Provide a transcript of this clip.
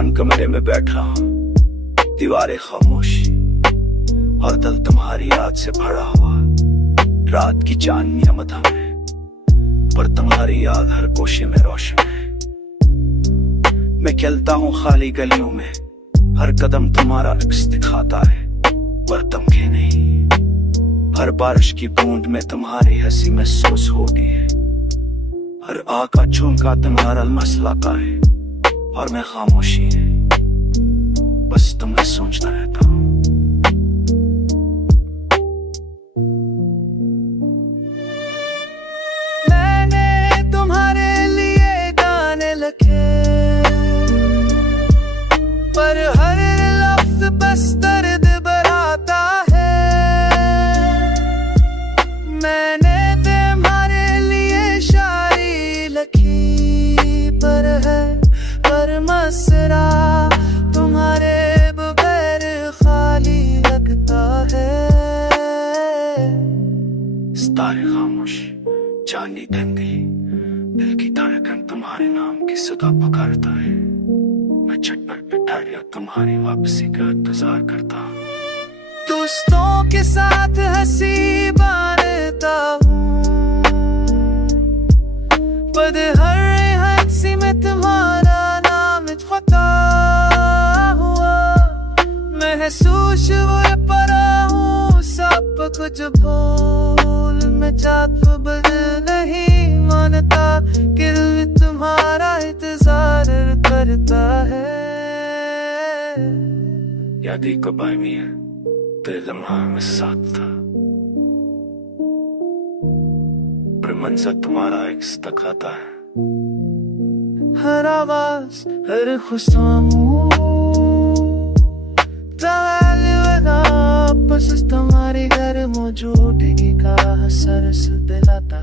सुनसान कमरे में बैठा हूँ, दीवारें खामोशी और दिल तुम्हारी याद से भरा हुआ। रात की चांदनियां मधुर है, पर तुम्हारी याद हर कोशे में रोशन है। मैं चलता हूँ खाली गलियों में, हर कदम तुम्हारा अक्स दिखाता है, पर दमके नहीं। हर बारिश की बूंद में तुम्हारी हंसी महसूस होती है, हर आँख का झुमका तुम्हारा मसला का है, और मैं खामोशी है, बस तुम्हें सोचता रहता हूँ। मैंने तुम्हारे लिए गाने लिखे, पर हर लफ्ज बस दर्द भराता है। मैंने तुम्हारे लिए शायरी लिखी, पर मसरा तुम्हारे बगैर खाली लगता है। सितारे खामोश, चांदी ढल गई, दिल की धड़कन तुम्हारे नाम की सदा पुकारता है। मैं चटपट पिटारिया तुम्हारी वापसी का इंतजार करता हूँ। दोस्तों के साथ हंसी बांटता हूँ, पर हर हंसी में तुम्हारा नाम छुपा हुआ। महसूस हुए पड़ा हूँ सब कुछ भूल, मैं चाहत बदल नहीं मानता, कि दिल तुम्हारा इंतजार करता है। यादें कब आई है, तेरे लम्हा में साथ था, पर मंजर तुम्हारा एक तकाता है। हर आवाज, हर खुशबू, बस तुम्हारी घर मौजूदगी का असर दिलाता